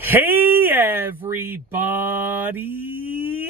Hey everybody,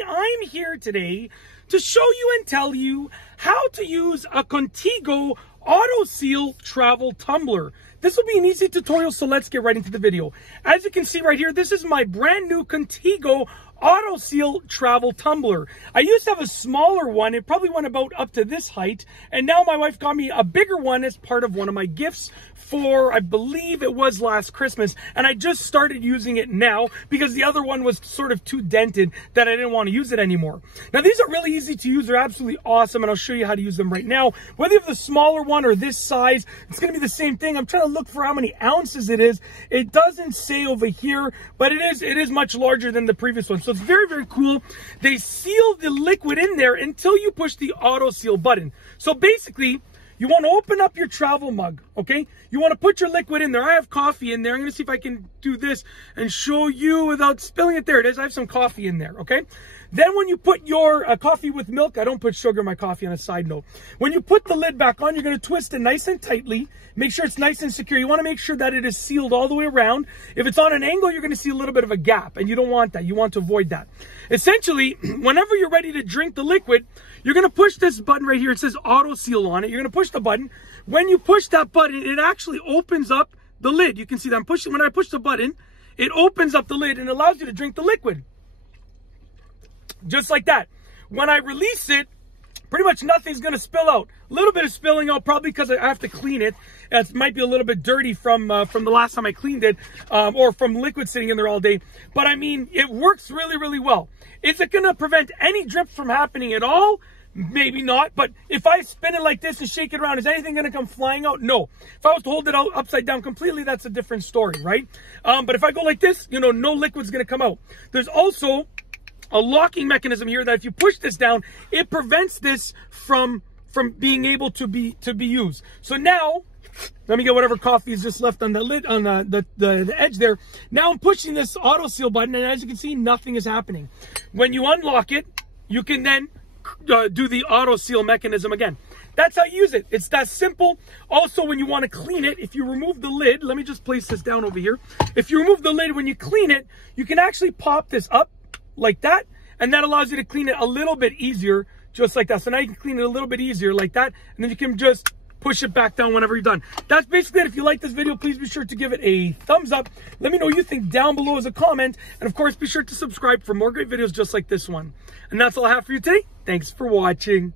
I'm here today to show you and tell you how to use a Contigo Autoseal Travel Tumbler. This will be an easy tutorial, so let's get right into the video. As you can see right here, this is my brand new Contigo Autoseal Travel Tumbler. I used to have a smaller one. It probably went about up to this height. And now my wife got me a bigger one as part of one of my gifts for, I believe it was last Christmas. And I just started using it now because the other one was sort of too dented that I didn't want to use it anymore. Now these are really easy to use. They're absolutely awesome. And I'll show you how to use them right now. Whether you have the smaller one or this size, it's going to be the same thing. I'm trying to look for how many ounces it is. It doesn't say over here, but it is much larger than the previous one. So it's very, very cool. They seal the liquid in there until you push the auto seal button. So basically, you want to open up your travel mug, okay? You want to put your liquid in there. I have coffee in there. I'm going to see if I can do this and show you without spilling it. There it is. I have some coffee in there, okay? Then when you put your coffee with milk, I don't put sugar in my coffee on a side note. When you put the lid back on, you're going to twist it nice and tightly. Make sure it's nice and secure. You want to make sure that it is sealed all the way around. If it's on an angle, you're going to see a little bit of a gap, and you don't want that. You want to avoid that. Essentially, whenever you're ready to drink the liquid, you're going to push this button right here. It says auto seal on it. You're going to push the button. When you push that button, it actually opens up the lid. You can see that I'm pushing. When I push the button, it opens up the lid and allows you to drink the liquid. Just like that. When I release it, pretty much nothing's going to spill out. A little bit of spilling out, probably because I have to clean it. It might be a little bit dirty from the last time I cleaned it, or from liquid sitting in there all day. But I mean, it works really, really well. Is it going to prevent any drips from happening at all? Maybe not. But if I spin it like this and shake it around, is anything going to come flying out? No. If I was to hold it out upside down completely, that's a different story, right? But if I go like this, you know, no liquid's going to come out. There's also a locking mechanism here that if you push this down, it prevents this from being able to be used. So now, let me get whatever coffee is just left on the lid, on the edge there. Now I'm pushing this auto seal button, and as you can see, nothing is happening. When you unlock it, you can then do the auto seal mechanism again. That's how you use it. It's that simple. Also, when you want to clean it, if you remove the lid, let me just place this down over here. If you remove the lid, when you clean it, you can actually pop this up like that, and that allows you to clean it a little bit easier, just like that. So now you can clean it a little bit easier like that, and then you can just push it back down whenever you're done. That's basically it. If you like this video, please be sure to give it a thumbs up. Let me know what you think down below as a comment, and of course, be sure to subscribe for more great videos just like this one. And that's all I have for you today. Thanks for watching.